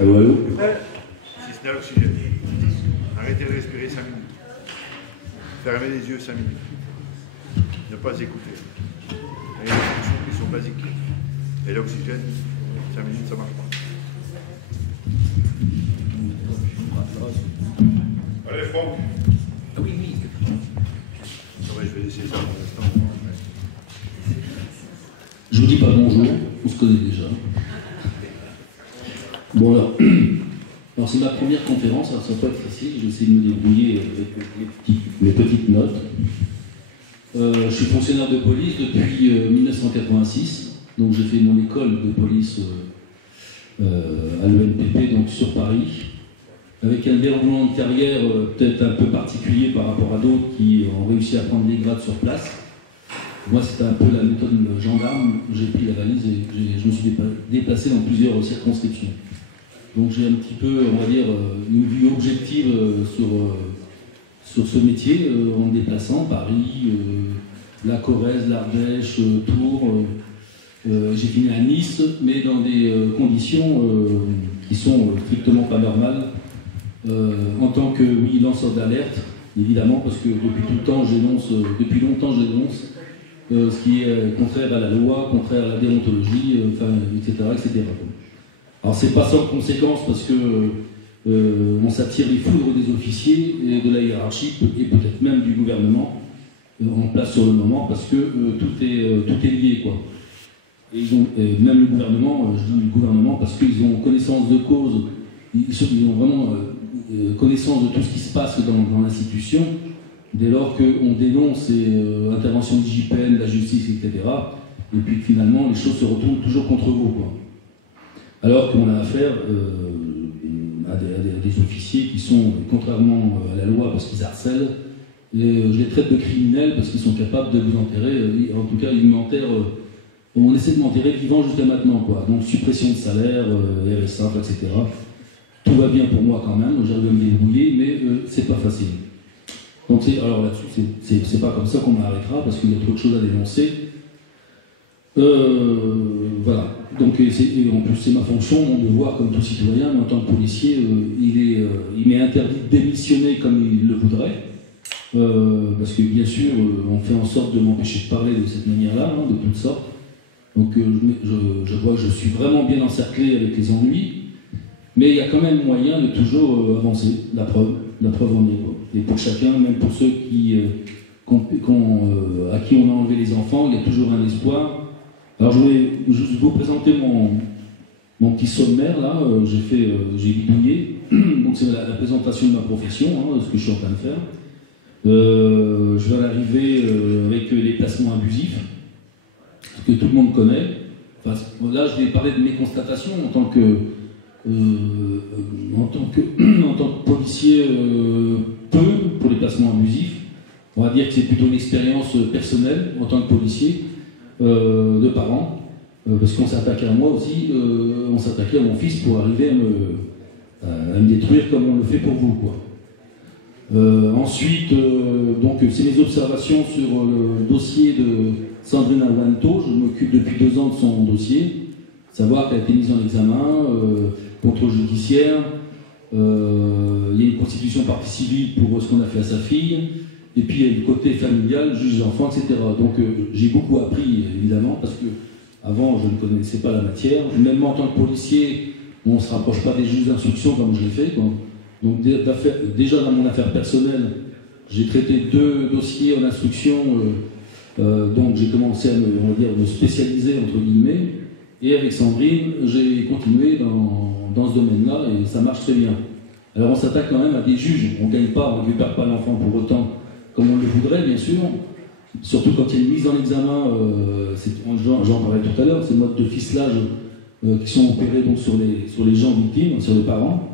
Allô, allô. Si ce n'est l'oxygène. Arrêtez de respirer 5 minutes. Fermez les yeux 5 minutes. Ne pas écouter. Il y a des fonctions qui sont basiques. Et l'oxygène, 5 minutes, ça ne marche pas. Allez, Franck. Ah oui, oui. Ouais, je vais laisser ça pour l'instant. Je vous dis pas bonjour, on se connaît déjà. Bon alors c'est ma première conférence, alors ça va pas être facile, je vais essayer de me débrouiller avec mes petites notes. Je suis fonctionnaire de police depuis 1986, donc j'ai fait mon école de police à l'ENPP, donc sur Paris, avec un déroulement de carrière peut-être un peu particulier par rapport à d'autres qui ont réussi à prendre des grades sur place. Moi, c'était un peu la méthode gendarme. J'ai pris la valise et je me suis déplacé dans plusieurs circonscriptions. Donc j'ai un petit peu, on va dire, une vue objective sur ce métier en me déplaçant. Paris, la Corrèze, l'Ardèche, Tours. J'ai fini à Nice, mais dans des conditions qui sont strictement pas normales. En tant que, oui, lanceur d'alerte, évidemment, parce que depuis longtemps je dénonce ce qui est contraire à la loi, contraire à la déontologie, etc., etc. Alors c'est pas sans conséquence parce que on s'attire les foudres des officiers et de la hiérarchie et peut-être même du gouvernement en place sur le moment parce que tout est lié, quoi. Et même le gouvernement, je dis le gouvernement parce qu'ils ont connaissance de cause, ils ont vraiment connaissance de tout ce qui se passe dans l'institution. Dès lors qu'on dénonce l'intervention du JPN, de la justice, etc., et puis finalement les choses se retournent toujours contre vous, quoi. Alors qu'on a affaire à des officiers qui sont, contrairement à la loi, parce qu'ils harcèlent, je les traite de criminels parce qu'ils sont capables de vous enterrer, en tout cas ils m'enterrent, on essaie de m'enterrer vivant jusqu'à maintenant, quoi. Donc suppression de salaire, RSA, etc. Tout va bien pour moi quand même, j'arrive à me débrouiller, mais c'est pas facile. Donc alors là-dessus, c'est pas comme ça qu'on m'arrêtera, parce qu'il y a trop de choses à dénoncer. Voilà. Donc, et en plus, c'est ma fonction, mon devoir comme tout citoyen, mais en tant que policier, il m'est interdit de démissionner comme il le voudrait. Parce que bien sûr, on fait en sorte de m'empêcher de parler de cette manière-là, hein, de toutes sortes. Donc je vois que je suis vraiment bien encerclé avec les ennuis, mais il y a quand même moyen de toujours avancer, la preuve en est, quoi. Et pour chacun, même pour ceux à qui on a enlevé les enfants, il y a toujours un espoir. Alors je voulais juste vous présenter mon petit sommaire, là, j'ai bidouillé, donc c'est la présentation de ma profession, hein, ce que je suis en train de faire. Je vais arriver avec les placements abusifs, que tout le monde connaît. Enfin, là, je vais parler de mes constatations en tant que policier, peu pour les placements abusifs. On va dire que c'est plutôt une expérience personnelle en tant que policier, de parents, parce qu'on s'attaquait à moi aussi, on s'attaquait à mon fils pour arriver à me détruire comme on le fait pour vous, quoi. Ensuite, donc c'est mes observations sur le dossier de Sandrine Awanto. Je m'occupe depuis 2 ans de son dossier, savoir qu'elle a été mise en examen, contrôle judiciaire, il y a une constitution partie civile pour ce qu'on a fait à sa fille, et puis il y a le côté familial, juge d'enfants, etc. Donc j'ai beaucoup appris, évidemment, parce que avant je ne connaissais pas la matière. Même en tant que policier, on ne se rapproche pas des juges d'instruction comme je l'ai fait, quoi. Donc déjà dans mon affaire personnelle, j'ai traité 2 dossiers en instruction, donc j'ai commencé à me spécialiser entre guillemets, et avec Sandrine, j'ai continué dans ce domaine-là et ça marche très bien. Alors on s'attaque quand même à des juges, on ne gagne pas, on ne récupère pas l'enfant pour autant comme on le voudrait, bien sûr, surtout quand il y a une mise en examen, j'en parlais tout à l'heure, ces modes de ficelage qui sont opérés donc, sur les gens victimes, sur les parents.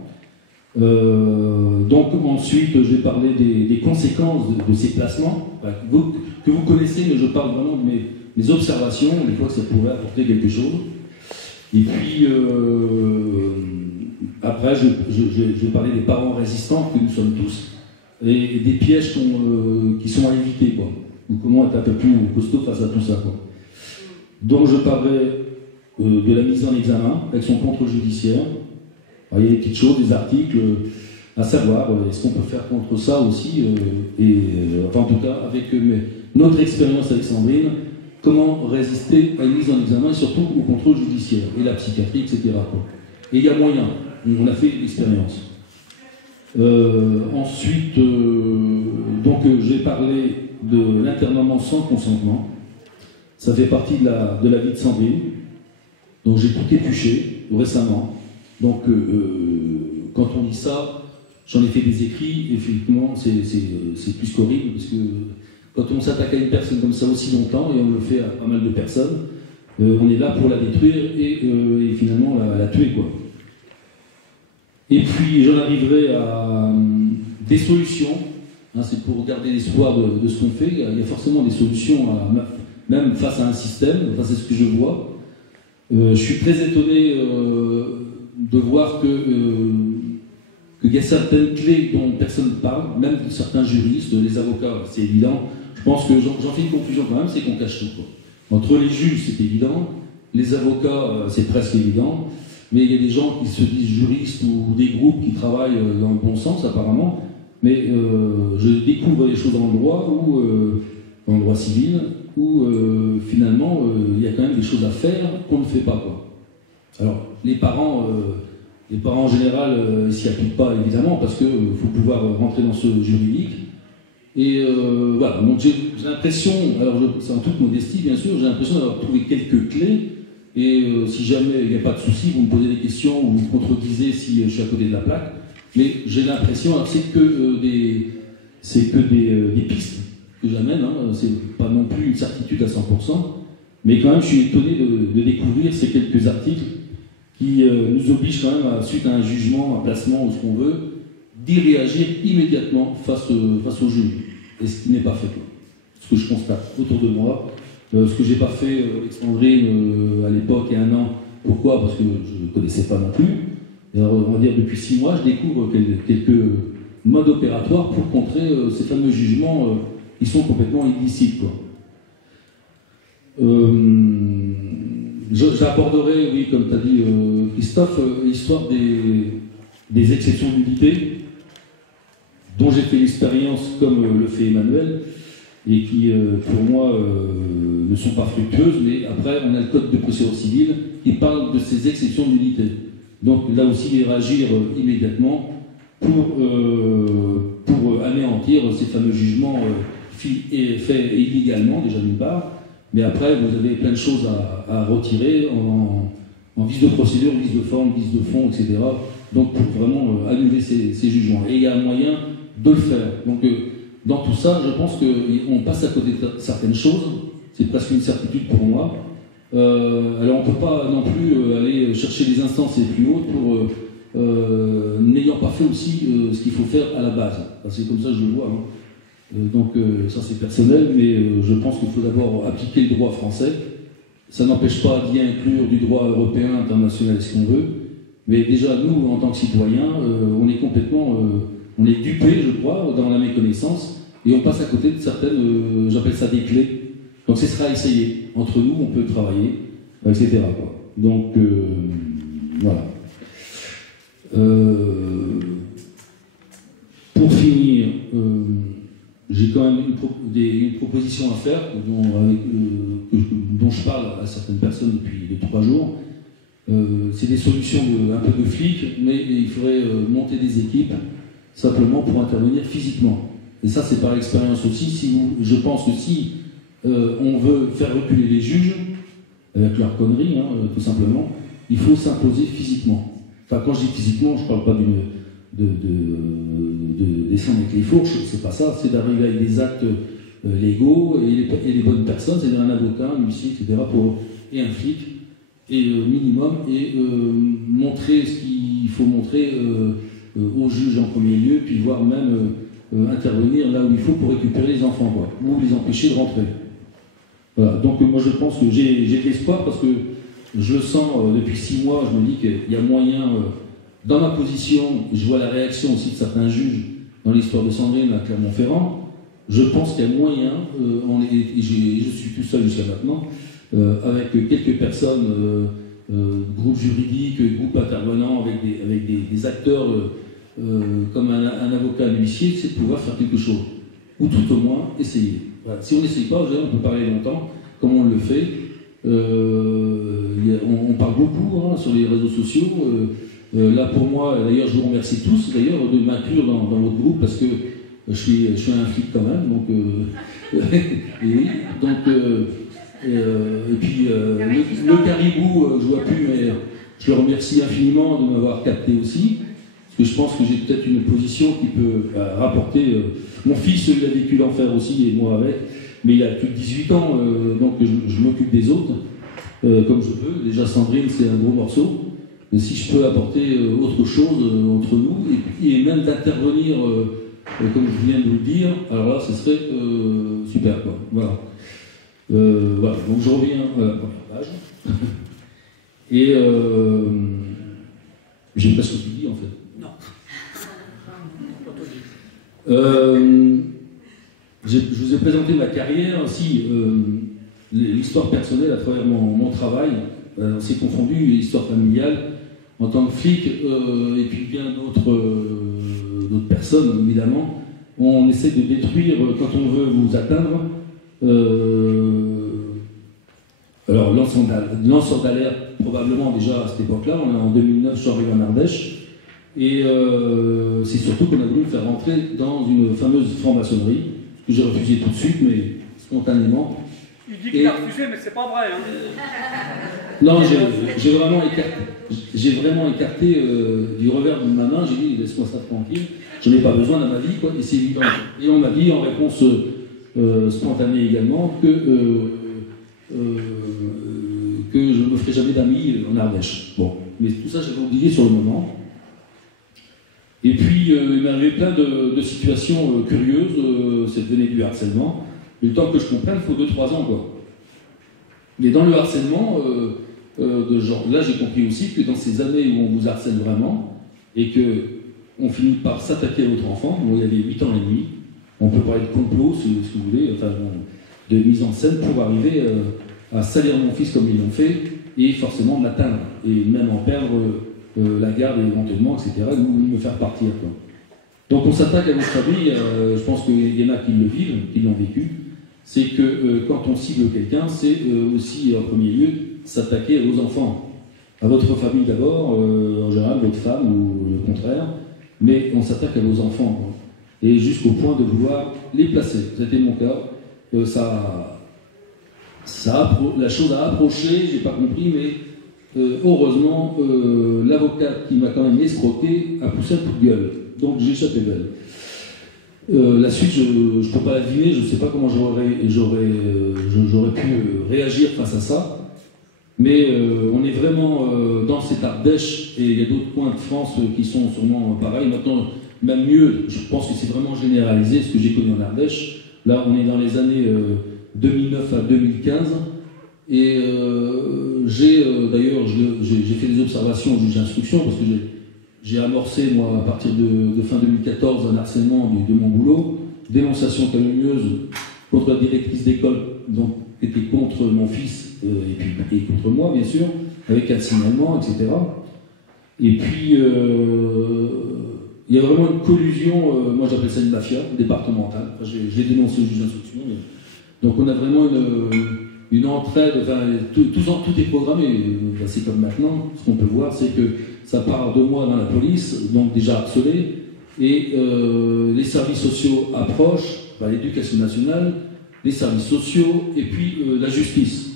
Donc ensuite je vais parler des conséquences de ces placements que vous connaissez, mais je parle vraiment de mes observations, des fois que ça pourrait apporter quelque chose. Et puis après je vais parler des parents résistants que nous sommes tous et des pièges qui sont à éviter, quoi. Donc comment être un peu plus costaud face à tout ça, quoi. Donc je parlerai de la mise en examen avec son contrôle judiciaire. Alors, il y a des petites choses, des articles à savoir, est-ce qu'on peut faire contre ça aussi, enfin en tout cas avec notre expérience avec Sandrine, comment résister à une mise en examen et surtout au contrôle judiciaire, et la psychiatrie, etc. quoi. Et il y a moyen, on a fait l'expérience. Ensuite, donc j'ai parlé de l'internement sans consentement. Ça fait partie de la vie de Sandrine. Donc j'ai tout épluché récemment. Donc quand on dit ça, j'en ai fait des écrits, effectivement c'est plus qu'horrible, parce que quand on s'attaque à une personne comme ça aussi longtemps, et on le fait à pas mal de personnes, on est là pour la détruire et finalement la tuer, quoi. Et puis j'en arriverai à des solutions, hein, c'est pour garder l'espoir de ce qu'on fait. Il y a forcément des solutions, même face à un système, enfin, c'est ce que je vois. Je suis très étonné de voir qu'il y a certaines clés dont personne ne parle, même certains juristes, les avocats, c'est évident. Je pense que j'en fais une conclusion quand même, c'est qu'on cache tout, quoi. Entre les juges, c'est évident, les avocats, c'est presque évident, mais il y a des gens qui se disent juristes ou des groupes qui travaillent dans le bon sens apparemment, mais je découvre des choses dans le droit, ou dans le droit civil, où finalement il y a quand même des choses à faire qu'on ne fait pas, quoi. Alors les parents en général s'y appliquent pas évidemment, parce qu'il faut pouvoir rentrer dans ce juridique. Et voilà, donc j'ai l'impression, alors c'est en toute modestie bien sûr, j'ai l'impression d'avoir trouvé quelques clés, et si jamais il n'y a pas de souci, vous me posez des questions ou vous me contredisez si je suis à côté de la plaque, mais j'ai l'impression, alors c'est que des pistes que j'amène, hein, c'est pas non plus une certitude à 100%, mais quand même je suis étonné de découvrir ces quelques articles qui nous obligent quand même, suite à un jugement, un placement ou ce qu'on veut, d'y réagir immédiatement face au juge. Et ce qui n'est pas fait. Ce que je constate autour de moi, ce que j'ai pas fait avec Sandrine à l'époque, il y a 1 an. Pourquoi? Parce que je ne connaissais pas non plus. Et alors, on va dire depuis 6 mois, je découvre quelques modes opératoires pour contrer ces fameux jugements qui sont complètement illicites, quoi. J'aborderai, oui, comme tu as dit Christophe, l'histoire des exceptions d'unité, dont j'ai fait l'expérience comme le fait Emmanuel, et qui, pour moi, ne sont pas fructueuses, mais après, on a le code de procédure civile qui parle de ces exceptions d'unité. Donc là aussi, réagir immédiatement pour anéantir ces fameux jugements faits illégalement, déjà d'une part, mais après, vous avez plein de choses à retirer en vice de procédure, vice de forme, vice de fond, etc. Donc pour vraiment annuler ces jugements. Et il y a un moyen de le faire. Donc dans tout ça, je pense qu'on passe à côté de certaines choses. C'est presque une certitude pour moi. Alors on ne peut pas non plus aller chercher les instances les plus hautes pour n'ayant pas fait aussi ce qu'il faut faire à la base. Enfin, c'est comme ça que je le vois, hein. Donc ça c'est personnel, mais je pense qu'il faut d'abord appliquer le droit français. Ça n'empêche pas d'y inclure du droit européen, international, ce qu'on veut. Mais déjà, nous, en tant que citoyens, on est complètement... on est dupés, je crois, dans la méconnaissance, et on passe à côté de certaines, j'appelle ça des clés. Donc ce sera à essayer. Entre nous, on peut travailler, etc., quoi. Donc, voilà. Pour finir, j'ai quand même une proposition à faire dont je parle à certaines personnes depuis 3 jours. C'est des solutions un peu de flics, mais il faudrait monter des équipes simplement pour intervenir physiquement. Et ça, c'est par expérience aussi. Je pense que si on veut faire reculer les juges, avec leurs conneries, hein, tout simplement, il faut s'imposer physiquement. Enfin, quand je dis physiquement, je ne parle pas de descendre avec les fourches, c'est pas ça, c'est d'arriver avec des actes légaux et les bonnes personnes, c'est-à-dire un avocat, un huissier, etc., et un flic, et minimum, et montrer ce qu'il faut montrer aux juges en premier lieu, puis voire même intervenir là où il faut pour récupérer les enfants, quoi, ou les empêcher de rentrer. Voilà, donc moi je pense que j'ai de l'espoir, parce que je le sens depuis 6 mois, je me dis qu'il y a moyen, dans ma position, je vois la réaction aussi de certains juges dans l'histoire de Sandrine à Clermont-Ferrand, je pense qu'il y a moyen, je suis tout seul jusqu'à maintenant, avec quelques personnes groupes juridiques, groupes intervenants avec des acteurs comme un avocat, un huissier, c'est de pouvoir faire quelque chose. Ou tout au moins essayer. Voilà. Si on n'essaye pas, on peut parler longtemps, comme on le fait. On parle beaucoup sur les réseaux sociaux. Là pour moi, d'ailleurs je vous remercie tous d'ailleurs de m'inclure dans votre groupe parce que je suis un flic quand même. Donc, et puis le caribou, je vois plus, mais je le remercie infiniment de m'avoir capté aussi. Parce que je pense que j'ai peut-être une position qui peut rapporter. Mon fils, il a vécu l'enfer aussi, et moi avec, mais il a plus de 18 ans, donc je m'occupe des autres, comme je peux. Déjà, Sandrine, c'est un gros morceau. Mais si je peux apporter autre chose entre nous, et même d'intervenir, comme je viens de vous le dire, alors là, ce serait super, quoi. Voilà. Voilà. Donc je reviens à la première page. Et j'ai presque tout dit, en fait. Je vous ai présenté ma carrière aussi, l'histoire personnelle à travers mon travail. C'est confondu, l'histoire familiale en tant que flic et puis bien d'autres personnes évidemment. On essaie de détruire quand on veut vous atteindre. Alors lanceur d'alerte probablement déjà à cette époque-là. On est en 2009, je suis arrivé en Ardèche. Et c'est surtout qu'on a voulu me faire rentrer dans une fameuse franc-maçonnerie, que j'ai refusé tout de suite, mais spontanément. Il dit qu'il a refusé, mais c'est pas vrai. Hein. Non, j'ai vraiment écarté du revers de ma main, j'ai dit laisse-moi ça tranquille, je n'ai pas besoin dans ma vie, quoi, et c'est évident. Et on m'a dit en réponse spontanée également que je ne me ferai jamais d'amis en Ardèche. Bon, mais tout ça j'avais oublié sur le moment. Et puis, il m'arrivait plein de situations curieuses, ça venait du harcèlement. Mais le temps que je comprenne, il faut 2-3 ans, quoi. Mais dans le harcèlement, de genre, là, j'ai compris aussi que dans ces années où on vous harcèle vraiment, et qu'on finit par s'attaquer à votre enfant, bon, il y avait 8 ans et demi, on peut parler de complot, si vous voulez, enfin, de mise en scène pour arriver à salir mon fils comme ils l'ont fait, et forcément de l'atteindre, et même en perdre la garde éventuellement, etc., ou me faire partir, quoi. Donc on s'attaque à votre famille, je pense qu'il y en a qui le vivent, qui l'ont vécu, c'est que quand on cible quelqu'un, c'est aussi en premier lieu s'attaquer à vos enfants, à votre famille d'abord, en général votre femme ou le contraire, mais on s'attaque à vos enfants, quoi. Et jusqu'au point de vouloir les placer. C'était mon cas. La chose a approché, j'ai pas compris, mais heureusement, l'avocat qui m'a quand même escroqué a poussé un coup de gueule. Donc j'ai échappé belle. La suite, je ne peux pas la deviner, je ne sais pas comment j'aurais pu réagir face à ça. Mais on est vraiment dans cette Ardèche, et il y a d'autres coins de France qui sont sûrement pareils. Maintenant, même mieux, je pense que c'est vraiment généralisé ce que j'ai connu en Ardèche. Là, on est dans les années 2009 à 2015. Et d'ailleurs, j'ai fait des observations au juge d'instruction parce que j'ai amorcé, moi, à partir de fin 2014, un harcèlement de mon boulot, dénonciation calomnieuse contre la directrice d'école, donc qui était contre mon fils et contre moi, bien sûr, avec un signalement, etc. Et puis, il y a vraiment une collusion, moi j'appelle ça une mafia départementale. Enfin, je l'ai dénoncé au juge d'instruction. Donc on a vraiment une entraide, enfin, tout est programmé. C'est comme maintenant, ce qu'on peut voir, c'est que ça part de moi dans la police, donc déjà harcelé, et les services sociaux approchent, l'éducation nationale, les services sociaux, et puis la justice.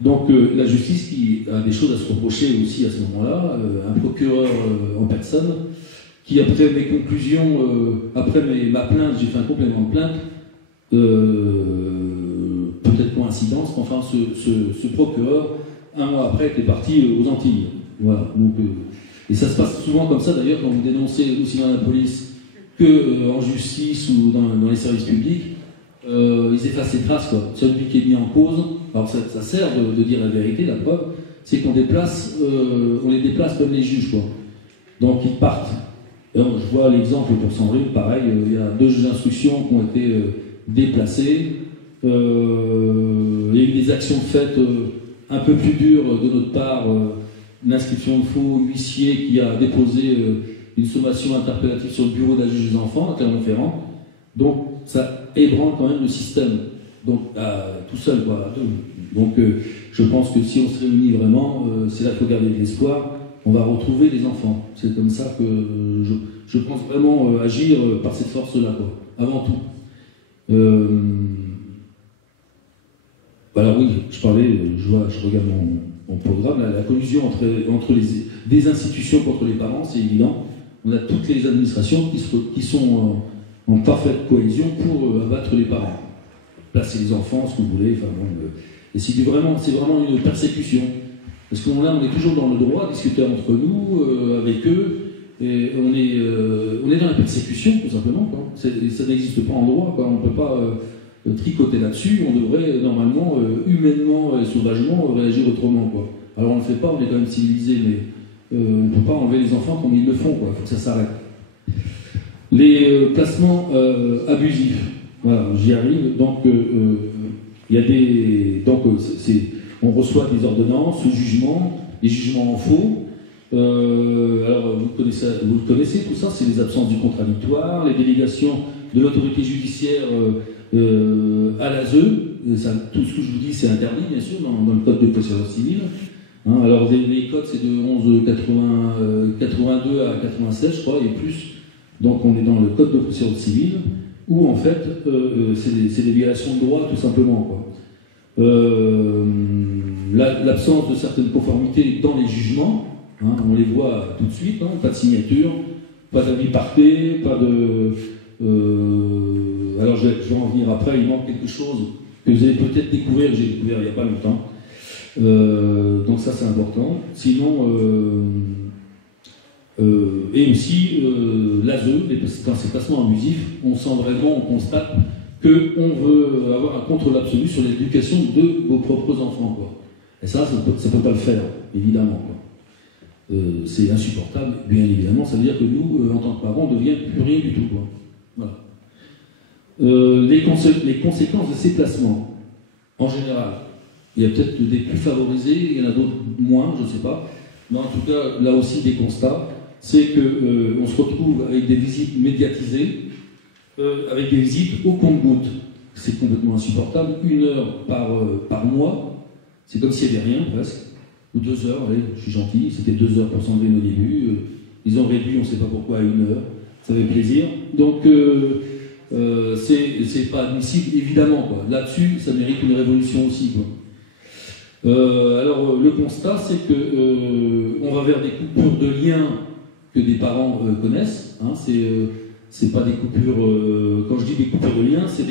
Donc la justice qui a des choses à se reprocher aussi à ce moment-là, un procureur en personne, qui après mes conclusions, après ma plainte, j'ai fait un complément de plainte, peut-être coïncidence, enfin ce procureur, un mois après, était parti aux Antilles. Voilà. Donc, et ça se passe souvent comme ça d'ailleurs quand vous dénoncez aussi dans la police que en justice ou dans les services publics, ils effacent les traces, quoi. Celui qui est mis en cause, alors ça sert de dire la vérité, la preuve, c'est qu'on on les déplace comme les juges, quoi. Donc ils partent. Alors, je vois l'exemple pour Sandrine, pareil, il y a 2 juges d'instruction qui ont été déplacés. Il y a eu des actions faites un peu plus dur de notre part, l'inscription de faux huissier qui a déposé une sommation interpellative sur le bureau de la juge des enfants à Clermont-Ferrand. Donc ça ébranle quand même le système, donc tout seul, quoi, à deux. Donc je pense que si on se réunit vraiment, c'est là qu'il faut garder de l'espoir, on va retrouver les enfants. C'est comme ça que je pense vraiment agir par cette force-là, quoi, avant tout. Alors oui, je parlais, je regarde mon programme, la collusion entre des institutions contre les parents, c'est évident. On a toutes les administrations qui sont en parfaite cohésion pour abattre les parents. Placer les enfants, ce que vous voulez, enfin bon, et c'est vraiment une persécution. Parce qu'on on est toujours dans le droit, discuter entre nous, avec eux, et on est dans la persécution, tout simplement, quoi. Ça n'existe pas en droit, quoi. On ne peut pas tricoter là-dessus, on devrait normalement, humainement et sauvagement, réagir autrement, quoi. Alors on ne le fait pas, on est quand même civilisé, mais on ne peut pas enlever les enfants comme ils le font, quoi. Il faut que ça s'arrête. Les placements abusifs, voilà, j'y arrive. Donc, il y a on reçoit des ordonnances, des jugements en faux. Alors, vous le connaissez, tout ça, c'est les absences du contradictoire, les délégations de l'autorité judiciaire à l'ASE. Tout ce que je vous dis, c'est interdit, bien sûr, dans le code de procédure civile. Hein, alors, les codes, c'est de 82 à 96, je crois, et plus. Donc, on est dans le code de procédure civile, où, en fait, c'est des violations de droit, tout simplement, quoi. L'absence de certaines conformités dans les jugements, hein, on les voit tout de suite, hein, pas de signature, pas d'avis parquet, pas de... alors je vais en venir après, il manque quelque chose que vous allez peut-être découvrir, j'ai découvert il n'y a pas longtemps. Donc ça c'est important. Sinon, et aussi l'ASE, dans ces placements abusifs, on sent vraiment, on constate qu'on veut avoir un contrôle absolu sur l'éducation de vos propres enfants, quoi. Et ça ne peut pas le faire, évidemment, quoi. C'est insupportable, bien évidemment. Ça veut dire que nous, en tant que parents, on ne devient plus rien du tout, quoi. Voilà. Les conséquences de ces placements, en général, il y a peut-être des plus favorisés, il y en a d'autres moins, je ne sais pas. Mais en tout cas, là aussi, des constats, c'est qu'on se retrouve avec des visites médiatisées, avec des visites au compte-gouttes. C'est complètement insupportable. 1 heure par mois, c'est comme s'il n'y avait rien, presque. Ou 2 heures, allez, je suis gentil, c'était 2 heures pour s'enlever au début. Ils ont réduit, on ne sait pas pourquoi, à 1 heure. Ça fait plaisir. Donc, c'est pas admissible, évidemment, quoi. Là-dessus, ça mérite une révolution aussi, quoi. Alors, le constat, c'est qu'on va vers des coupures de liens que des parents connaissent. Hein, c'est pas des coupures, quand je dis des coupures de liens, c'est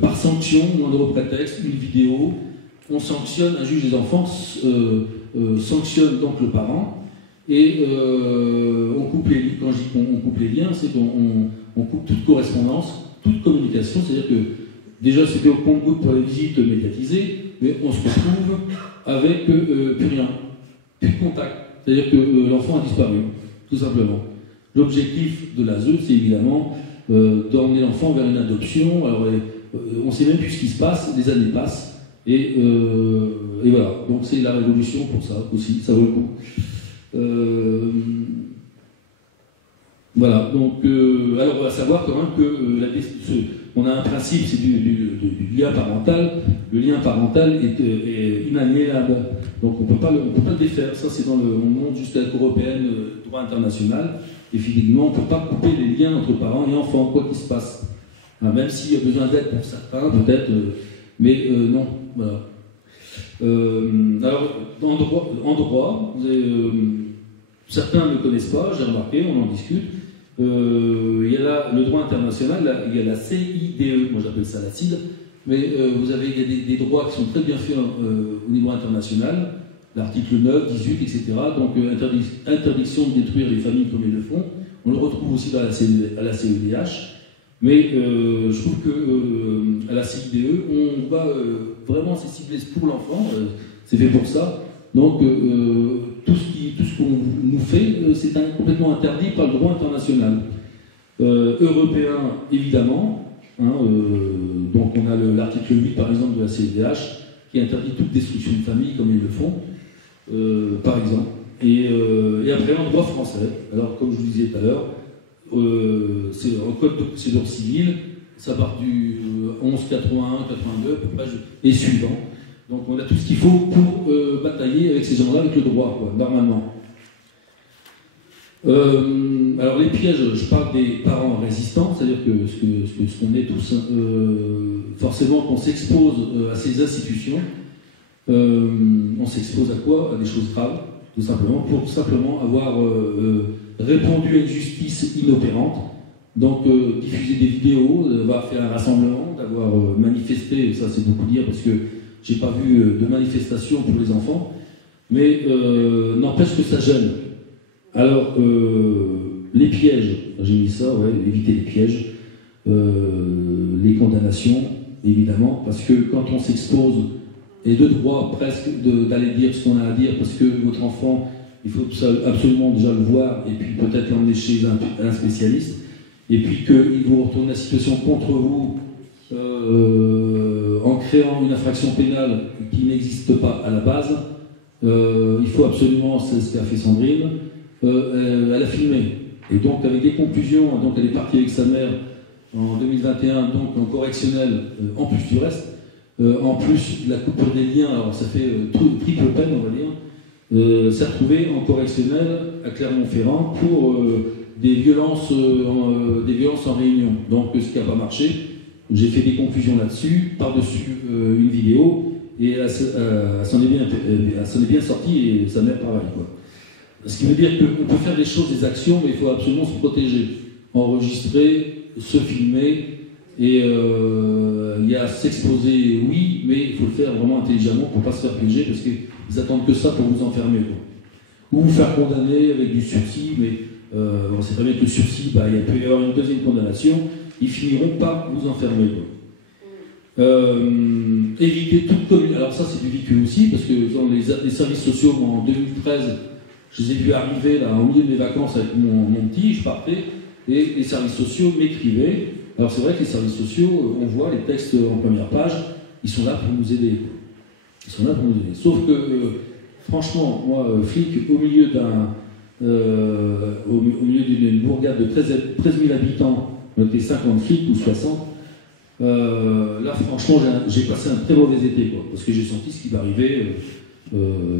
par sanction, moindre prétexte, une vidéo, on sanctionne, un juge des enfants sanctionne donc le parent, et on coupe les liens. Quand je dis qu'on coupe les liens, c'est qu'on coupe toute correspondance, toute communication, c'est-à-dire que déjà c'était au compte-gouttes pour les visites médiatisées, mais on se retrouve avec plus rien, plus de contact, c'est-à-dire que l'enfant a disparu, tout simplement. L'objectif de l'ASE, c'est évidemment d'emmener l'enfant vers une adoption. Alors, on ne sait même plus ce qui se passe, les années passent, et voilà. Donc c'est la révolution pour ça aussi, ça vaut le coup. Voilà, donc, alors on va savoir quand même que on a un principe, c'est du lien parental. Le lien parental est inaliénable, donc on ne peut pas le défaire. Ça, c'est on monte jusqu'à la Cour européenne, droit international. Effectivement, on ne peut pas couper les liens entre parents et enfants, quoi qu'il se passe. Hein, même s'il y a besoin d'aide pour certains, peut-être, mais non. Voilà. Alors, en droit, certains ne le connaissent pas, j'ai remarqué, on en discute. Il y a là le droit international, il y a la CIDE, moi j'appelle ça la CID, mais vous avez des droits qui sont très bien faits au niveau international, l'article 9, 18, etc. Donc interdiction de détruire les familles comme ils le font. On le retrouve aussi à la CEDH, mais je trouve qu'à la CIDE, on va vraiment c'est ciblé pour l'enfant, c'est fait pour ça. Donc tout ce qu'on nous fait, c'est complètement interdit par le droit international. Européen, évidemment. Hein, donc on a l'article 8, par exemple, de la CEDH, qui interdit toute destruction de famille, comme ils le font, par exemple. Et après, en droit français, alors comme je vous disais tout à l'heure, c'est un code de procédure civile, ça part du 1181, 82, et suivant. Donc on a tout ce qu'il faut pour batailler avec ces gens-là, avec le droit, quoi, normalement. Alors les pièges, je parle des parents résistants, c'est-à-dire que ce qu'on est tous, forcément qu'on s'expose à ces institutions, on s'expose à quoi? À des choses graves, tout simplement, pour simplement avoir répondu à une justice inopérante. Donc diffuser des vidéos, d'avoir fait un rassemblement, d'avoir manifesté, ça c'est beaucoup dire parce que j'ai pas vu de manifestation pour les enfants, mais n'empêche que ça gêne. Alors, les pièges, j'ai mis ça, ouais, éviter les pièges, les condamnations, évidemment, parce que quand on s'expose, et de droit presque d'aller dire ce qu'on a à dire, parce que votre enfant, il faut absolument déjà le voir, et puis peut-être l'emmener chez un spécialiste, et puis qu'il vous retourne la situation contre vous en créant une infraction pénale qui n'existe pas à la base, il faut absolument, c'est ce qu'a fait Sandrine, elle a filmé. Et donc, avec des conclusions, donc elle est partie avec sa mère en 2021, donc en correctionnel, en plus du reste, en plus de la coupure des liens, alors ça fait triple peine, on va dire, s'est retrouvée en correctionnel à Clermont-Ferrand pour des violences en réunion. Donc, ce qui n'a pas marché, j'ai fait des conclusions là-dessus, par-dessus une vidéo, et elle s'en est bien sortie, et sa mère pareil, quoi. Ce qui veut dire qu'on peut faire des choses, des actions, mais il faut absolument se protéger. Enregistrer, se filmer, et il y a s'exposer, oui, mais il faut le faire vraiment intelligemment pour ne pas se faire piéger, parce qu'ils attendent que ça pour vous enfermer, quoi. Ou vous faire condamner avec du sursis, mais on sait très bien que le sursis, il peut y avoir une deuxième condamnation, ils finiront par vous enfermer, quoi. Éviter toute commune. Alors ça, c'est du vécu aussi, parce que dans les services sociaux, en 2013, je les ai vus arriver là, au milieu de mes vacances avec mon petit, je partais, et les services sociaux m'écrivaient. Alors c'est vrai que les services sociaux, on voit les textes en première page, ils sont là pour nous aider. Ils sont là pour nous aider. Sauf que, franchement, moi, flic, au milieu d'une bourgade de 13 000 habitants, on était 50 flics ou 60, là, franchement, j'ai passé un très mauvais été, quoi, parce que j'ai senti ce qui m'arrivait.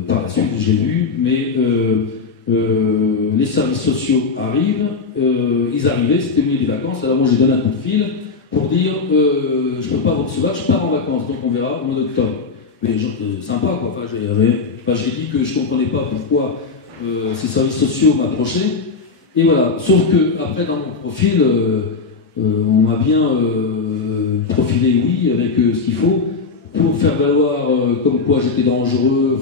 Par la suite, j'ai vu, mais les services sociaux arrivent, ils arrivaient, c'était au milieu des vacances, alors moi j'ai donné un coup de fil pour dire je ne peux pas vous recevoir, je pars en vacances, donc on verra au mois d'octobre. Mais sympa, quoi. J'ai dit que je ne comprenais pas pourquoi ces services sociaux m'approchaient, et voilà. Sauf que après dans mon profil, on m'a bien profilé, oui, avec ce qu'il faut, pour faire valoir comme quoi j'étais dangereux,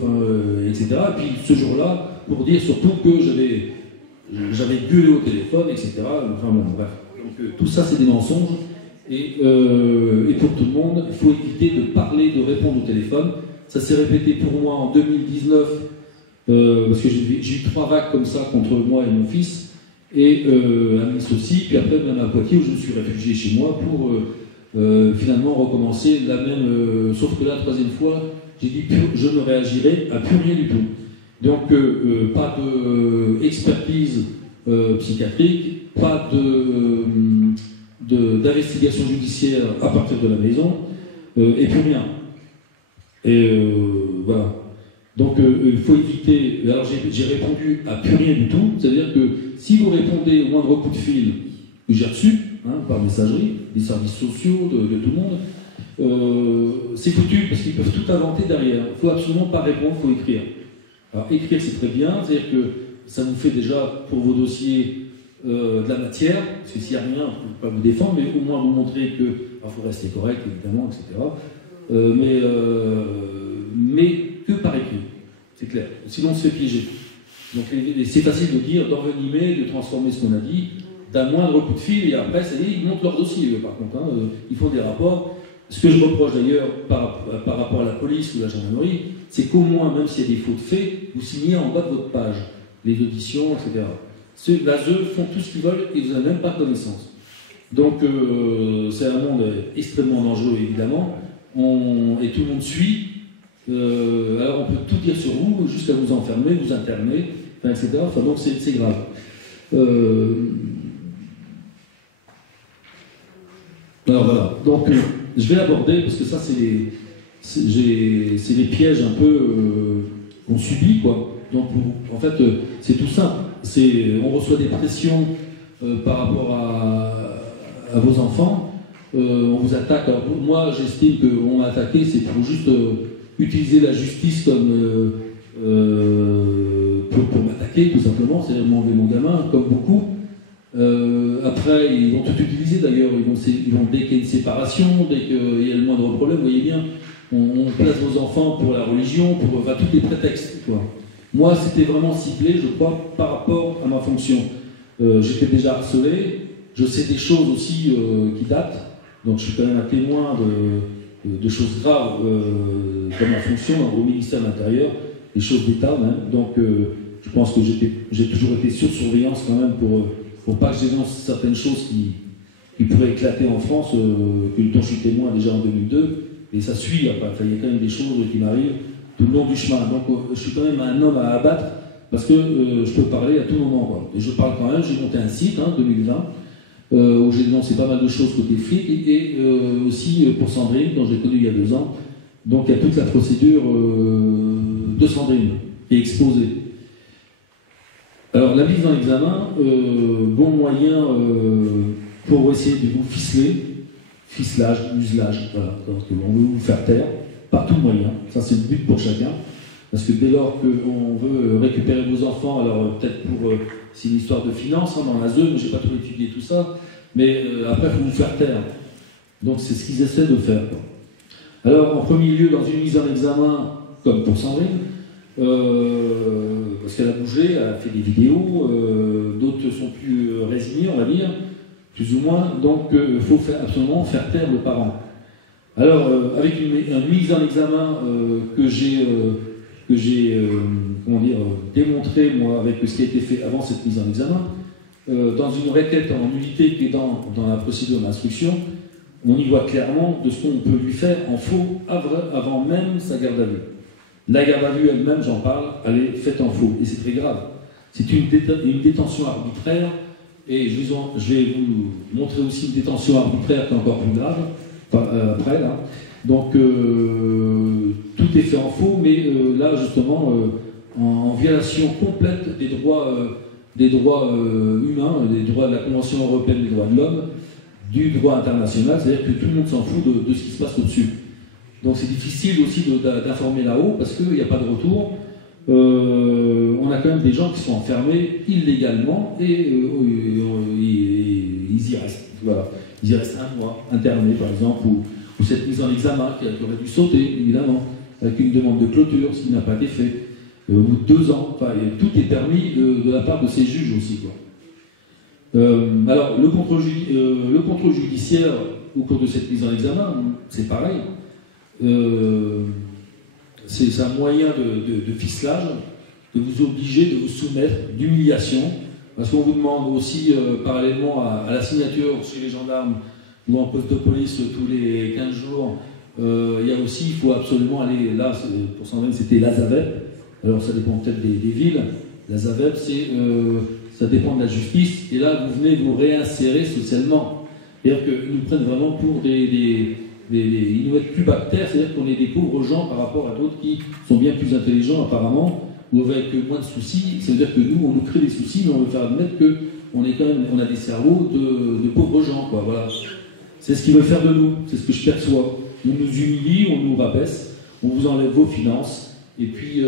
etc. Et puis ce jour-là, pour dire surtout que j'avais gueulé au téléphone, etc. Enfin bon, bref. Donc tout ça, c'est des mensonges. Et pour tout le monde, il faut éviter de parler, de répondre au téléphone. Ça s'est répété pour moi en 2019, parce que j'ai eu 3 vagues comme ça contre moi et mon fils, et à Nice aussi, puis après même à Poitiers, où je me suis réfugié chez moi pour finalement recommencer la même, sauf que la 3e fois, j'ai dit je ne réagirai à plus rien du tout. Donc pas d'expertise psychiatrique, pas d'investigation judiciaire à partir de la maison, et plus rien. Et voilà. Donc il faut éviter. Alors j'ai répondu à plus rien du tout, c'est-à-dire que si vous répondez au moindre coup de fil que j'ai reçu, par messagerie, des services sociaux, de tout le monde, c'est foutu parce qu'ils peuvent tout inventer derrière. Il ne faut absolument pas répondre, il faut écrire. Alors écrire c'est très bien, c'est-à-dire que ça vous fait déjà pour vos dossiers de la matière, parce que s'il n'y a rien, vous ne pouvez pas vous défendre, mais au moins vous montrer que, il faut rester correct évidemment, etc. Mais que par écrit, c'est clair. Sinon on se fait piéger. Donc c'est facile de dire, d'envenimer, de transformer ce qu'on a dit, d'un moindre coup de fil, et après, ça y est, ils montent leur dossier, par contre. Ils font des rapports. Ce que je reproche d'ailleurs par rapport à la police ou la gendarmerie, c'est qu'au moins, même s'il y a des fautes faits, vous signez en bas de votre page les auditions, etc. Eux font tout ce qu'ils veulent et vous n'avez même pas connaissance. Donc, c'est un monde extrêmement dangereux, évidemment, et tout le monde suit. Alors on peut tout dire sur vous, jusqu'à vous enfermer, vous interner, enfin, etc. Enfin, donc c'est grave. Alors voilà, donc je vais l'aborder parce que ça c'est les pièges un peu qu'on subit, quoi. Donc en fait c'est tout simple, on reçoit des pressions par rapport à vos enfants, on vous attaque. Alors, moi j'estime qu'on m'a attaqué, c'est pour juste utiliser la justice comme pour m'attaquer tout simplement, c'est-à-dire m'enlever mon gamin, comme beaucoup. Après, ils vont tout utiliser d'ailleurs, dès qu'il y a une séparation, dès qu'il y a le moindre problème, vous voyez bien, on place vos enfants pour la religion, pour tous les prétextes, quoi. Moi, c'était vraiment ciblé, je crois, par rapport à ma fonction. J'étais déjà harcelé, je sais des choses aussi qui datent, donc je suis quand même un témoin de choses graves dans ma fonction, au ministère de l'Intérieur, des choses d'État même, donc je pense que j'ai toujours été sur surveillance quand même pour pas que je dénonce certaines choses qui pourraient éclater en France, dont je suis témoin déjà en 2002, et ça suit, enfin, il y a quand même des choses qui m'arrivent tout le long du chemin. Donc je suis quand même un homme à abattre, parce que je peux parler à tout moment, quoi. Et je parle quand même, j'ai monté un site, 2020, où j'ai dénoncé pas mal de choses côté flic, et aussi pour Sandrine, dont j'ai connu il y a 2 ans. Donc il y a toute la procédure de Sandrine qui est exposée. Alors la mise en examen, bon moyen pour essayer de vous ficelage, muselage, voilà, donc on veut vous faire taire, par tout moyen, ça c'est le but pour chacun, parce que dès lors qu'on veut récupérer vos enfants, alors peut-être pour, c'est une histoire de finances, dans la zone, j'ai pas trop étudié tout ça, mais après il faut vous faire taire, donc c'est ce qu'ils essaient de faire, quoi. Alors en premier lieu, dans une mise en examen, comme pour Sandrine, parce qu'elle a bougé, elle a fait des vidéos, d'autres sont plus résignés, on va dire, plus ou moins, donc il faut absolument faire taire le parent. Alors, avec une mise en examen que j'ai démontré, moi, avec ce qui a été fait avant cette mise en examen, dans une requête en nullité qui est dans la procédure d'instruction, on y voit clairement de ce qu'on peut lui faire en faux avant même sa garde à vue. La garde à vue elle-même, j'en parle, elle est faite en faux, et c'est très grave. C'est une détention arbitraire, et je vais vous montrer aussi une détention arbitraire qui est encore plus grave, après là. Donc, tout est fait en faux, mais là, justement, en violation complète des droits humains, des droits de la Convention européenne des droits de l'homme, du droit international, c'est-à-dire que tout le monde s'en fout de ce qui se passe au-dessus. Donc c'est difficile aussi d'informer là-haut parce qu'il n'y a pas de retour. On a quand même des gens qui sont enfermés illégalement et ils y restent. Voilà. Ils y restent 1 mois, internés par exemple, ou cette mise en examen qui aurait dû sauter, évidemment, avec une demande de clôture, ce qui n'a pas été fait. Au bout de 2 ans, enfin, tout est permis de la part de ces juges aussi, quoi. Alors, le contrôle judiciaire au cours de cette mise en examen, c'est pareil. C'est un moyen de ficelage, de vous obliger, de vous soumettre, d'humiliation, parce qu'on vous demande aussi, parallèlement à la signature chez les gendarmes ou en poste de police tous les 15 jours, il y a aussi, il faut absolument aller, là, pour Sandrine, c'était la ZAVEP, alors ça dépend peut-être des villes, la ZAVEP, ça dépend de la justice, et là, vous venez vous réinsérer socialement. C'est-à-dire qu'ils nous prennent vraiment pour ils nous mettent plus bactères, c'est-à-dire qu'on est des pauvres gens par rapport à d'autres qui sont bien plus intelligents apparemment, ou avec moins de soucis. C'est-à-dire que nous, on nous crée des soucis, mais on veut faire admettre qu'on a des cerveaux de pauvres gens, quoi. Voilà. C'est ce qu'ils veulent faire de nous, c'est ce que je perçois. On nous humilie, on nous rabaisse, on vous enlève vos finances, et puis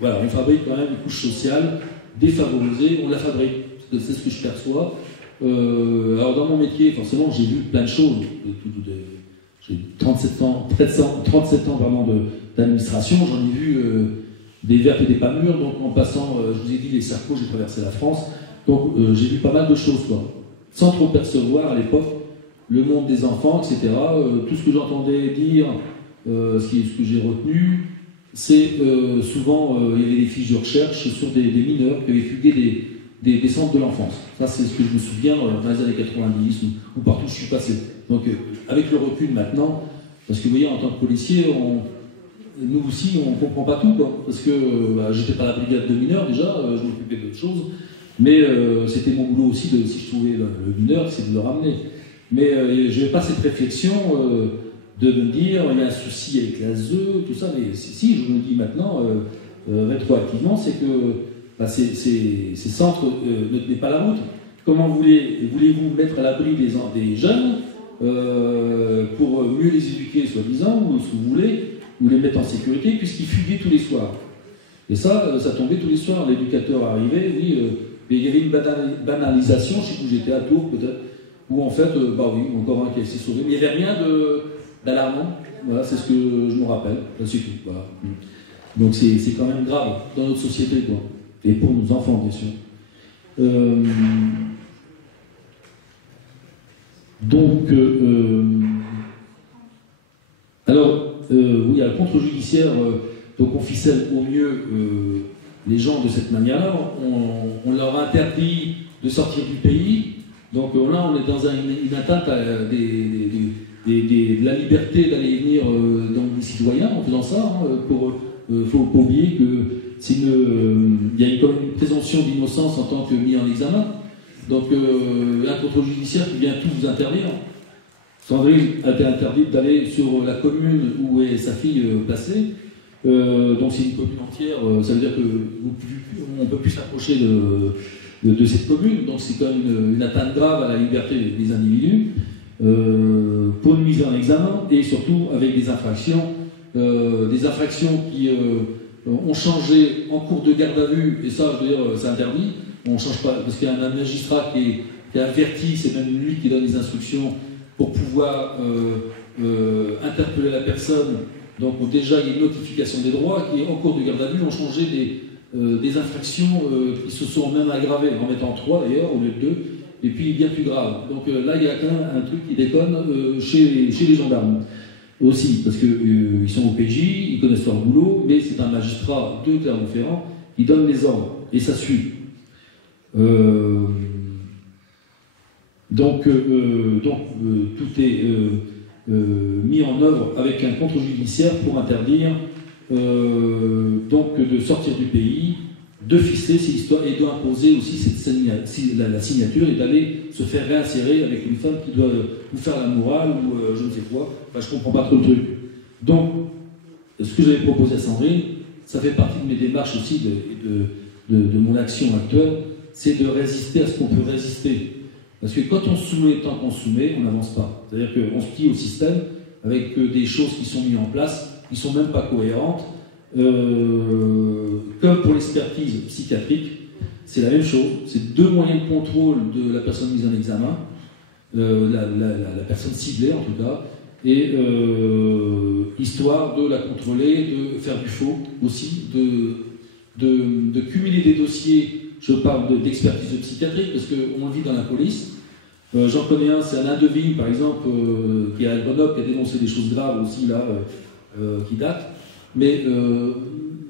voilà, on fabrique quand même une couche sociale défavorisée, on la fabrique. C'est ce que je perçois. Alors dans mon métier, forcément, j'ai vu plein de choses. J'ai 37 ans d'administration, j'en ai vu des vertes et des pas mûres. Donc en passant, je vous ai dit les Sarko, j'ai traversé la France. Donc j'ai vu pas mal de choses, quoi. Sans trop percevoir à l'époque le monde des enfants, etc. Tout ce que j'entendais dire, ce que j'ai retenu, c'est souvent il y avait des fiches de recherche sur des mineurs qui avaient fugué des centres de l'enfance. Ça, c'est ce que je me souviens dans les années 90 ou partout où je suis passé. Donc, avec le recul maintenant, parce que vous voyez, en tant que policier, nous aussi, on ne comprend pas tout, quoi, parce que j'étais pas à la brigade de mineurs déjà, je m'occupais d'autres choses, mais c'était mon boulot aussi, si je trouvais le mineur, c'est de le ramener. Mais je n'avais pas cette réflexion de me dire, il y a un souci avec la ZEU, tout ça, mais si je me dis maintenant, rétroactivement, c'est que ces centres ne tenaient pas la route. Comment voulez-vous mettre à l'abri des jeunes pour mieux les éduquer, soi-disant, ou ce que vous voulez, ou les mettre en sécurité, puisqu'ils fuguaient tous les soirs. Et ça tombait tous les soirs. L'éducateur arrivait, oui, il y avait une banalisation, je sais où j'étais, à Tours peut-être, où en fait, oui, encore un qui s'est sauvé, mais il n'y avait rien d'alarmant. Voilà, c'est ce que je me rappelle, c'est tout. Voilà. Donc c'est quand même grave dans notre société, quoi. Et pour nos enfants, bien sûr. Oui, il y a le contre-judiciaire, donc on ficelle au mieux les gens de cette manière-là. On leur interdit de sortir du pays. Donc là, on est dans une atteinte à de la liberté d'aller et venir dans les citoyens en faisant ça. Il ne faut pas oublier qu'il y a quand même une présomption d'innocence en tant que mis en examen. Donc un contre-judiciaire qui vient tout vous interdire. Sandrine a été interdite d'aller sur la commune où est sa fille placée. Donc c'est une commune entière, ça veut dire qu'on ne peut plus s'approcher de cette commune. Donc c'est quand même une atteinte grave à la liberté des individus pour une mise en examen et surtout avec des infractions qui ont changé en cours de garde à vue, et ça, je veux dire, c'est interdit. On ne change pas, parce qu'il y a un magistrat qui est averti, c'est même lui qui donne les instructions pour pouvoir interpeller la personne. Donc déjà, il y a une notification des droits qui, en cours de garde à vue, ont changé des infractions qui se sont même aggravées, en mettant 3 d'ailleurs, au lieu de 2, et puis bien plus grave. Donc là, il y a quand même un truc qui déconne chez les gendarmes aussi, parce qu'ils sont au PJ, ils connaissent leur boulot, mais c'est un magistrat de Clermont-Ferrand qui donne les ordres, et ça suit. Donc tout est mis en œuvre avec un contre-judiciaire pour interdire donc de sortir du pays, de ficeler ces histoires et d'imposer aussi la signature et d'aller se faire réinsérer avec une femme qui doit vous faire la morale ou je ne sais quoi. Enfin, je ne comprends pas trop le truc. Donc, ce que j'avais proposé à Sandrine, ça fait partie de mes démarches aussi de mon action actuelle, c'est de résister à ce qu'on peut résister. Parce que quand on soumet, tant qu'on soumet, on n'avance pas. C'est-à-dire qu'on se plie au système avec des choses qui sont mises en place, qui ne sont même pas cohérentes. Comme pour l'expertise psychiatrique, c'est la même chose. C'est 2 moyens de contrôle de la personne mise en examen, la personne ciblée en tout cas, et histoire de la contrôler, de faire du faux aussi, de cumuler des dossiers. Je parle d'expertise psychiatrique parce qu'on le vit dans la police. J'en connais un, c'est Alain Devigne par exemple, qui est à Grenoble, qui a dénoncé des choses graves aussi là, qui datent. Mais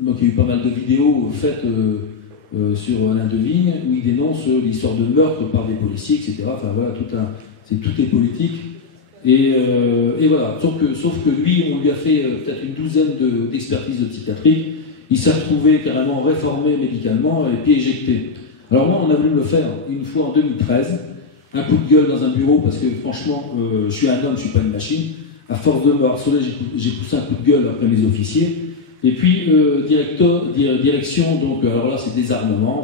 donc il y a eu pas mal de vidéos faites sur Alain Devigne où il dénonce l'histoire de meurtre par des policiers, etc. Enfin voilà, tout est politique. Et voilà, sauf que lui, on lui a fait peut-être une douzaine d'expertises psychiatriques. Il s'est retrouvé carrément réformé médicalement et puis éjecté. Alors moi, on a voulu me le faire une fois en 2013, un coup de gueule dans un bureau, parce que franchement, je suis un homme, je ne suis pas une machine. À force de me harceler, j'ai poussé un coup de gueule après mes officiers. Et puis, direction, donc, alors là, c'est désarmement,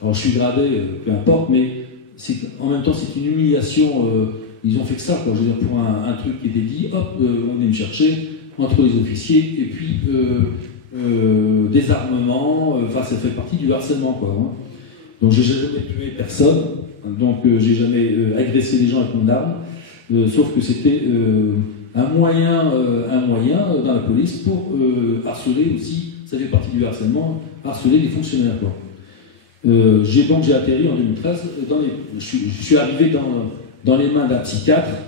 alors je suis gradé, peu importe, mais en même temps, c'est une humiliation. Ils ont fait que ça, quoi. Je veux dire, pour un truc qui était dit, hop, on vient me chercher entre les officiers, et puis désarmement, enfin, ça fait partie du harcèlement, quoi. Hein. Donc, j'ai jamais tué personne, donc j'ai jamais agressé les gens avec mon arme, sauf que c'était un moyen dans la police pour harceler aussi, ça fait partie du harcèlement, harceler les fonctionnaires, quoi. J'ai atterri en 2013, je suis arrivé dans les mains d'un psychiatre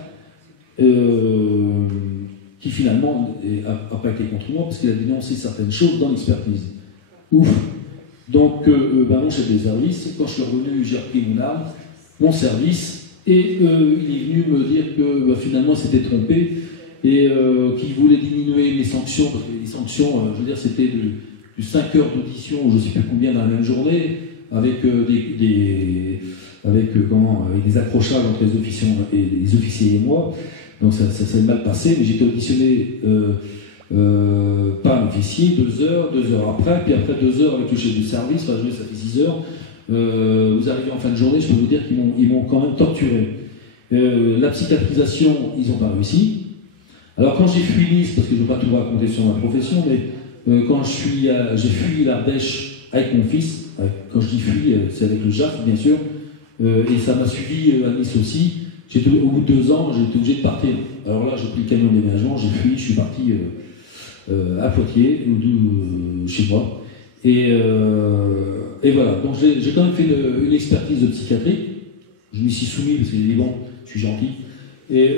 qui finalement n'a pas été contre moi parce qu'il a dénoncé certaines choses dans l'expertise. Ouf. Donc, mon chef des services, quand je suis revenu, j'ai repris mon arme, mon service, et il est venu me dire que finalement il s'était trompé et qui voulait diminuer les sanctions, parce que les sanctions, je veux dire, c'était du 5 heures d'audition, je ne sais plus combien dans la même journée, avec avec des accrochages entre les officiers et moi. Donc ça s'est mal passé, mais j'étais auditionné par un officier, 2 heures après, puis après 2 heures avec le chef du service, enfin, ça fait 6 heures. Vous arrivez en fin de journée, je peux vous dire qu'ils m'ont quand même torturé. La psychiatrisation, ils n'ont pas réussi. Alors quand j'ai fui Nice, parce que je ne veux pas tout raconter sur ma profession, mais quand j'ai fui l'Ardèche avec mon fils, quand je dis fui, c'est avec le JAF bien sûr, et ça m'a suivi à Nice aussi. Au bout de 2 ans, j'ai été obligé de partir. Alors là, j'ai pris le camion de déménagement, j'ai fui, je suis parti à Poitiers, chez moi. Et voilà, donc j'ai quand même fait une expertise de psychiatrie. Je m'y suis soumis parce que j'ai dit bon, je suis gentil. Et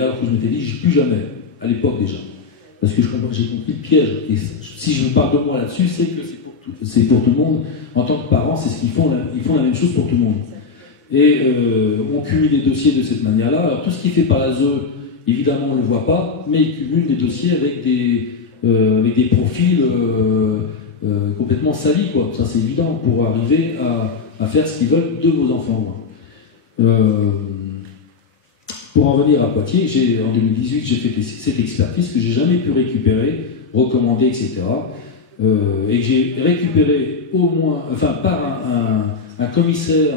alors que je m'étais dit, plus jamais, à l'époque déjà. Parce que j'ai compris le piège. Et si je me parle de moi là-dessus, c'est que c'est pour tout le monde. En tant que parents, c'est ce qu'ils font, ils font la même chose pour tout le monde. Et on cumule les dossiers de cette manière-là. Alors tout ce qui est fait par l'ASE, évidemment, on ne le voit pas, mais ils cumulent des dossiers avec des profils complètement salis, quoi. Ça, c'est évident, pour arriver à faire ce qu'ils veulent de vos enfants. Pour en venir à Poitiers, en 2018, j'ai fait cette expertise que j'ai jamais pu récupérer, recommander, etc. Et que j'ai récupéré au moins, par un commissaire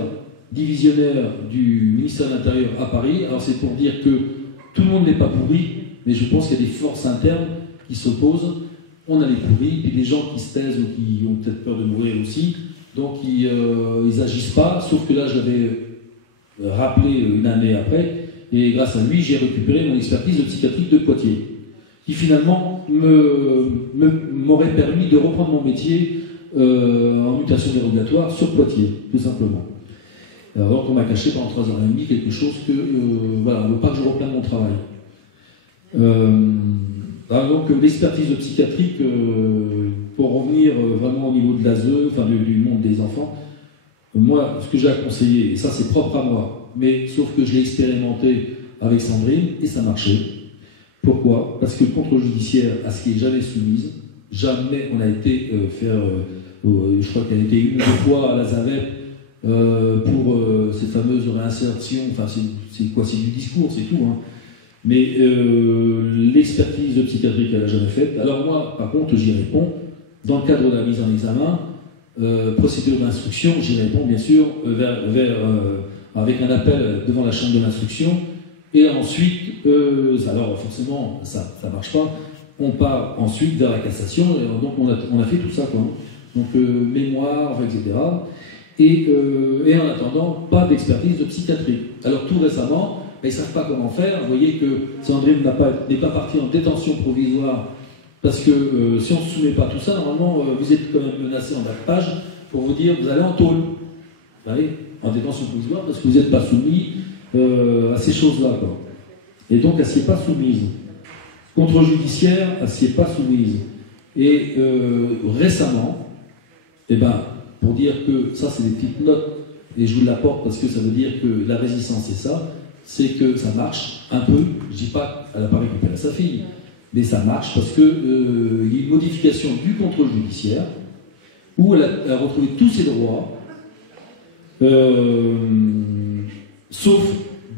divisionnaire du ministère de l'Intérieur à Paris. Alors c'est pour dire que tout le monde n'est pas pourri, mais je pense qu'il y a des forces internes qui s'opposent. On a les pourris, puis des gens qui se taisent ou qui ont peut-être peur de mourir aussi, donc ils n'agissent pas, sauf que là je l'avais rappelé une année après, et grâce à lui j'ai récupéré mon expertise de psychiatrie de Poitiers, qui finalement m'aurait permis de reprendre mon métier en mutation dérogatoire sur Poitiers, tout simplement. Alors qu'on m'a caché pendant 3h30 quelque chose que, voilà, on ne veut pas que je reprenne mon travail. Donc l'expertise de psychiatrie, pour revenir vraiment au niveau de l'ASE, du monde des enfants, moi, ce que j'ai à conseiller, et ça c'est propre à moi, mais sauf que je l'ai expérimenté avec Sandrine, et ça marchait. Pourquoi? Parce que le contrôle judiciaire, à ce qui est jamais soumise, jamais on a été faire, je crois qu'elle a été 1 ou 2 fois à la Zavette, pour cette fameuse réinsertion, c'est quoi, c'est du discours, c'est tout, hein. Mais l'expertise de psychiatrie qu'elle n'a jamais faite, alors moi, par contre, j'y réponds, dans le cadre de la mise en examen, procédure d'instruction, j'y réponds bien sûr, avec un appel devant la chambre de l'instruction, et ensuite, alors forcément, ça ne marche pas, on part ensuite vers la cassation, et donc on a fait tout ça, quoi. Donc mémoire, etc. Et en attendant, pas d'expertise de psychiatrie. Alors tout récemment, ils ne savent pas comment faire. Vous voyez que Sandrine n'est pas partie en détention provisoire, parce que si on ne se soumet pas à tout ça, normalement, vous êtes quand même menacé en bas de page pour vous dire vous allez en tôle. Vous voyez, en détention provisoire, parce que vous n'êtes pas soumis à ces choses-là, quoi. Et donc, elle ne s'y est pas soumise. Contre-judiciaire, elle ne s'y est pas soumise. Et récemment, pour dire que ça, c'est des petites notes, et je vous l'apporte parce que ça veut dire que la résistance, c'est ça, c'est que ça marche un peu. Je ne dis pas qu'elle n'a pas récupéré sa fille, mais ça marche parce qu'il y a une modification du contrôle judiciaire où elle a retrouvé tous ses droits, sauf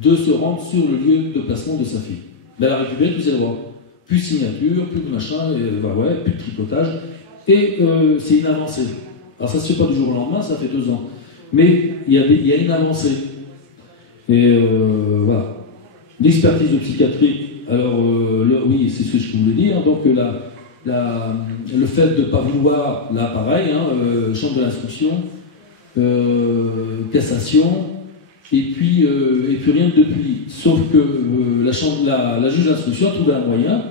de se rendre sur le lieu de placement de sa fille. Mais elle a récupéré tous ses droits. Plus de signature, plus de machin, plus de tripotage, et c'est une avancée. Alors ça ne se fait pas du jour au lendemain, ça fait 2 ans. Mais il y a une avancée. Et voilà. L'expertise de psychiatrie, alors oui, c'est ce que je voulais dire. Donc le fait de ne pas vouloir, là pareil, chambre de l'instruction, cassation, et puis rien depuis. Sauf que la juge d'instruction a trouvé un moyen,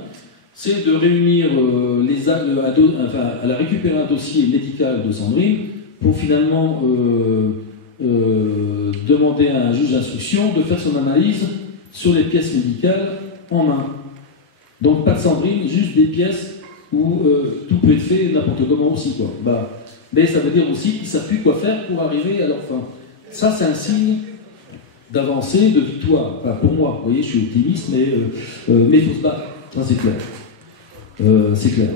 c'est de réunir elle a récupéré un dossier médical de Sandrine pour finalement demander à un juge d'instruction de faire son analyse sur les pièces médicales en main. Donc pas de Sandrine, juste des pièces où tout peut être fait n'importe comment aussi, quoi. Mais ça veut dire aussi qu'ils ne savent plus quoi faire pour arriver à leur fin. Ça, c'est un signe d'avancée, de victoire. Enfin, pour moi, vous voyez, je suis optimiste, mais il faut se battre, ça c'est clair. C'est clair.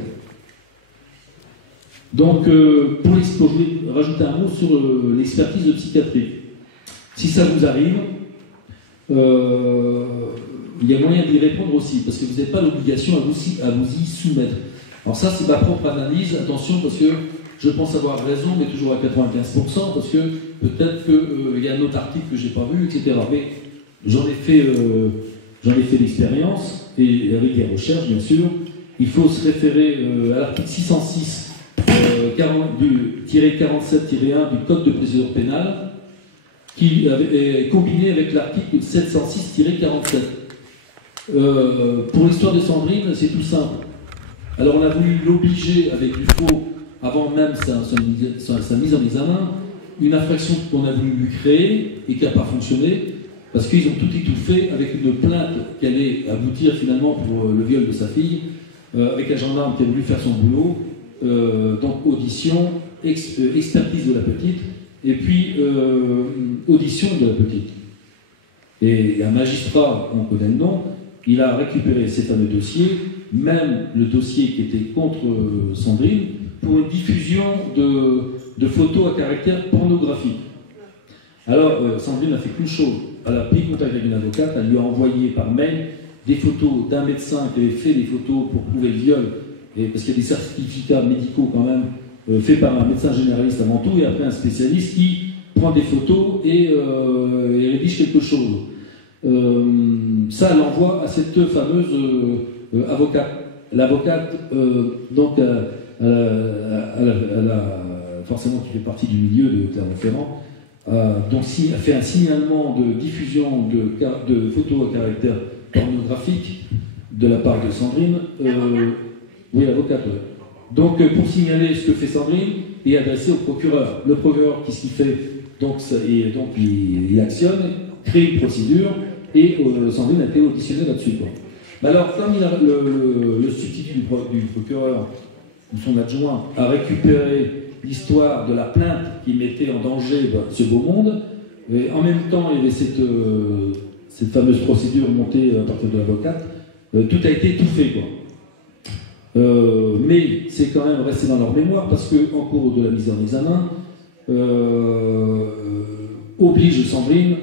Donc, je vais rajouter un mot sur l'expertise de psychiatrie. Si ça vous arrive, il y a moyen d'y répondre aussi, parce que vous n'avez pas l'obligation à vous y soumettre. Alors ça, c'est ma propre analyse, attention, parce que je pense avoir raison, mais toujours à 95%, parce que peut-être qu'il y a un autre article que je n'ai pas vu, etc. Mais j'en ai fait l'expérience, et avec des recherches, bien sûr. Il faut se référer à l'article 606, 47-1 du Code de procédure pénale, qui est combiné avec l'article 706-47. Pour l'histoire de Sandrine, c'est tout simple. Alors on a voulu l'obliger avec du faux, avant même sa mise en examen, une infraction qu'on a voulu lui créer et qui n'a pas fonctionné, parce qu'ils ont tout étouffé avec une plainte qui allait aboutir finalement pour le viol de sa fille, avec un gendarme qui a voulu faire son boulot, donc audition, expertise de la petite, et puis audition de la petite. Et un magistrat, on connaît le nom, il a récupéré ces fameux dossiers, même le dossier qui était contre Sandrine, pour une diffusion de photos à caractère pornographique. Alors, Sandrine a fait qu'une chose, elle a pris contact avec une avocate, elle lui a envoyé par mail des photos d'un médecin qui avait fait des photos pour prouver le viol, et parce qu'il y a des certificats médicaux quand même, faits par un médecin généraliste avant tout, et après un spécialiste qui prend des photos et rédige quelque chose. Ça, elle l'envoie à cette fameuse avocate. L'avocate, donc, elle a forcément qui fait partie du milieu de Clermont-Ferrand, donc a fait un signalement de diffusion de photos à caractère pornographique de la part de Sandrine. Oui, l'avocate, ouais. Donc, pour signaler ce que fait Sandrine, et adressé au procureur. Le procureur, qu'est-ce qu'il fait? Donc, il actionne, crée une procédure, et Sandrine a été auditionnée là-dessus. Mais alors, comme le substitut du procureur, ou son adjoint, a récupéré l'histoire de la plainte qui mettait en danger ce beau monde, et en même temps, il y avait cette fameuse procédure montée à partir de l'avocate, tout a été étouffé, quoi. Mais c'est quand même resté dans leur mémoire parce qu'en cours de la mise en examen, oblige Sandrine,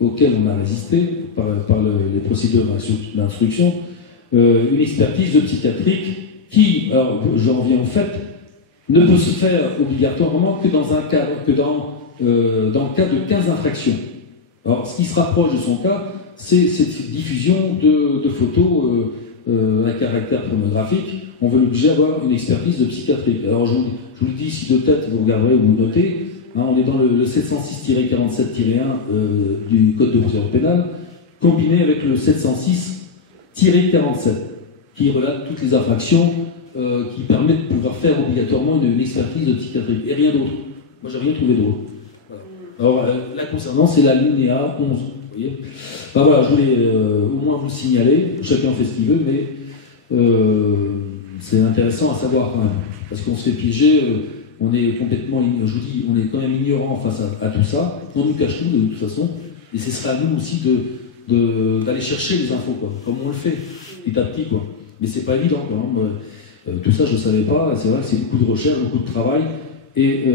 auquel on a résisté par les procédures d'instruction, une expertise de psychiatrique qui, alors j'en viens en fait, ne peut se faire obligatoirement que dans le cas de 15 infractions. Alors ce qui se rapproche de son cas, c'est cette diffusion de photos à caractère pornographique. On veut l'obliger à avoir une expertise de psychiatrie. Alors je vous le dis, si de tête vous regarderez ou vous notez, hein, on est dans le 706-47-1 du Code de procédure pénale, combiné avec le 706-47, qui relate toutes les infractions qui permettent de pouvoir faire obligatoirement une expertise de psychiatrie. Et rien d'autre. Moi, j'ai rien trouvé d'autre. Voilà. Alors, là, concernant, c'est la linéa 11. Vous voyez, ben voilà, je voulais au moins vous le signaler. Chacun fait ce qu'il veut, mais c'est intéressant à savoir quand même. Parce qu'on se fait piéger, on est complètement, je vous dis, on est quand même ignorant face à tout ça. On nous cache tout de toute façon. Et ce sera à nous aussi d'aller chercher les infos, quoi, comme on le fait, petit à petit, quoi. Mais c'est pas évident, quand même. Tout ça, je ne savais pas. C'est vrai que c'est beaucoup de recherche, beaucoup de travail. Et